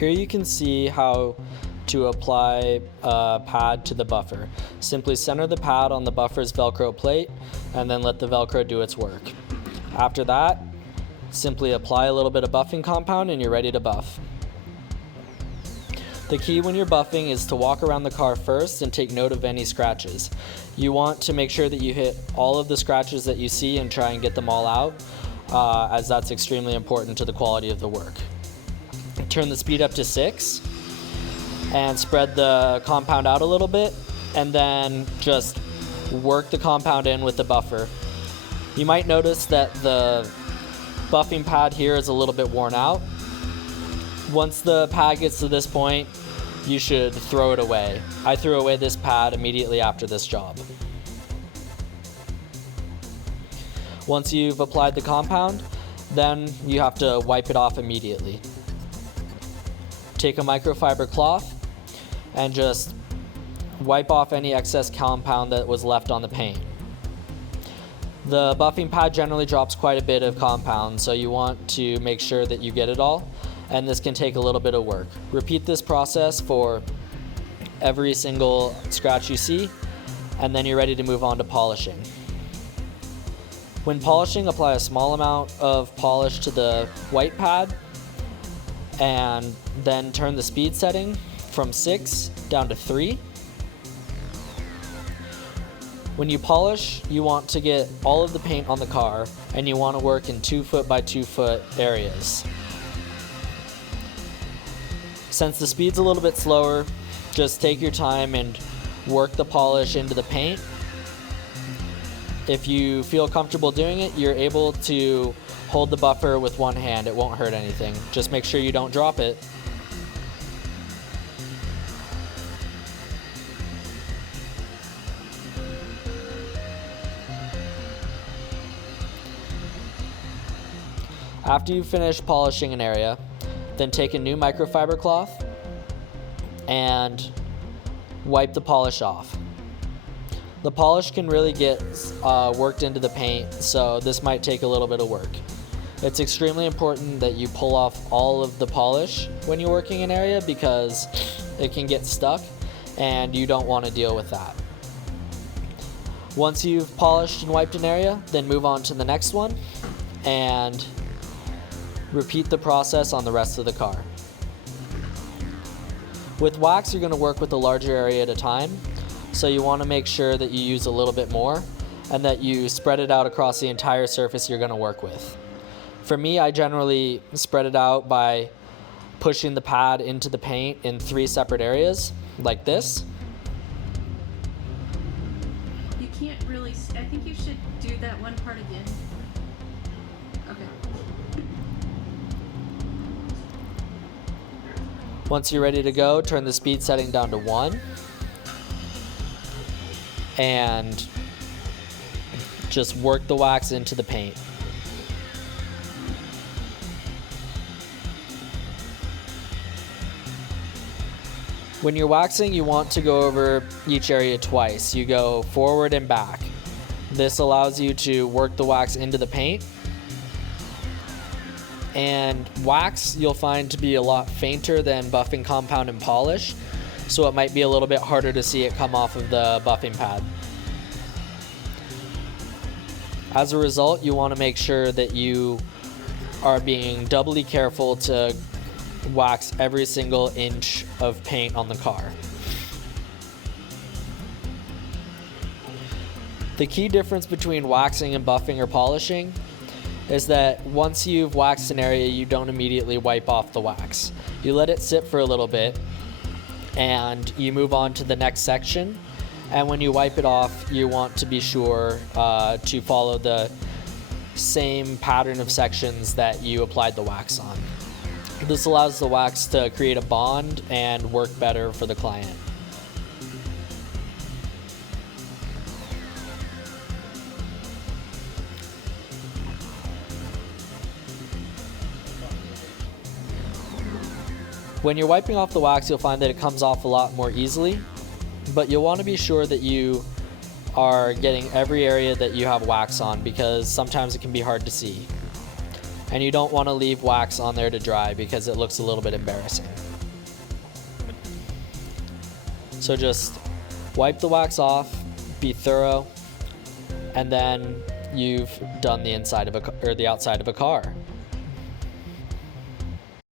Here you can see how to apply a pad to the buffer. Simply center the pad on the buffer's Velcro plate and then let the Velcro do its work. After that, simply apply a little bit of buffing compound and you're ready to buff. The key when you're buffing is to walk around the car first and take note of any scratches. You want to make sure that you hit all of the scratches that you see and try and get them all out, as that's extremely important to the quality of the work. Turn the speed up to 6 and spread the compound out a little bit, and then just work the compound in with the buffer. You might notice that the buffing pad here is a little bit worn out. Once the pad gets to this point, you should throw it away. I threw away this pad immediately after this job. Once you've applied the compound, then you have to wipe it off immediately. Take a microfiber cloth and just wipe off any excess compound that was left on the paint. The buffing pad generally drops quite a bit of compound, so you want to make sure that you get it all, and this can take a little bit of work. Repeat this process for every single scratch you see, and then you're ready to move on to polishing. When polishing, apply a small amount of polish to the white pad and then turn the speed setting from 6 down to 3. When you polish, you want to get all of the paint on the car, and you want to work in 2 foot by 2 foot areas. Since the speed's a little bit slower, just take your time and work the polish into the paint. If you feel comfortable doing it, you're able to hold the buffer with one hand. It won't hurt anything. Just make sure you don't drop it. After you finish polishing an area, then take a new microfiber cloth and wipe the polish off. The polish can really get worked into the paint, so this might take a little bit of work. It's extremely important that you pull off all of the polish when you're working an area because it can get stuck and you don't want to deal with that. Once you've polished and wiped an area, then move on to the next one and repeat the process on the rest of the car. With wax, you're going to work with a larger area at a time, so you want to make sure that you use a little bit more and that you spread it out across the entire surface you're going to work with. For me, I generally spread it out by pushing the pad into the paint in 3 separate areas, like this. You can't really, I think you should do that one part again. Okay. Once you're ready to go, turn the speed setting down to 1 and just work the wax into the paint. When you're waxing, you want to go over each area twice. You go forward and back. This allows you to work the wax into the paint. And wax you'll find to be a lot fainter than buffing compound and polish, so it might be a little bit harder to see it come off of the buffing pad. As a result, you want to make sure that you are being doubly careful to wax every single inch of paint on the car. The key difference between waxing and buffing or polishing is that once you've waxed an area, you don't immediately wipe off the wax. You let it sit for a little bit and you move on to the next section, and when you wipe it off, you want to be sure to follow the same pattern of sections that you applied the wax on. This allows the wax to create a bond and work better for the client. When you're wiping off the wax, you'll find that it comes off a lot more easily, but you'll want to be sure that you are getting every area that you have wax on, because sometimes it can be hard to see. And you don't want to leave wax on there to dry because it looks a little bit embarrassing. So just wipe the wax off, be thorough, and then you've done the inside of the outside of a car.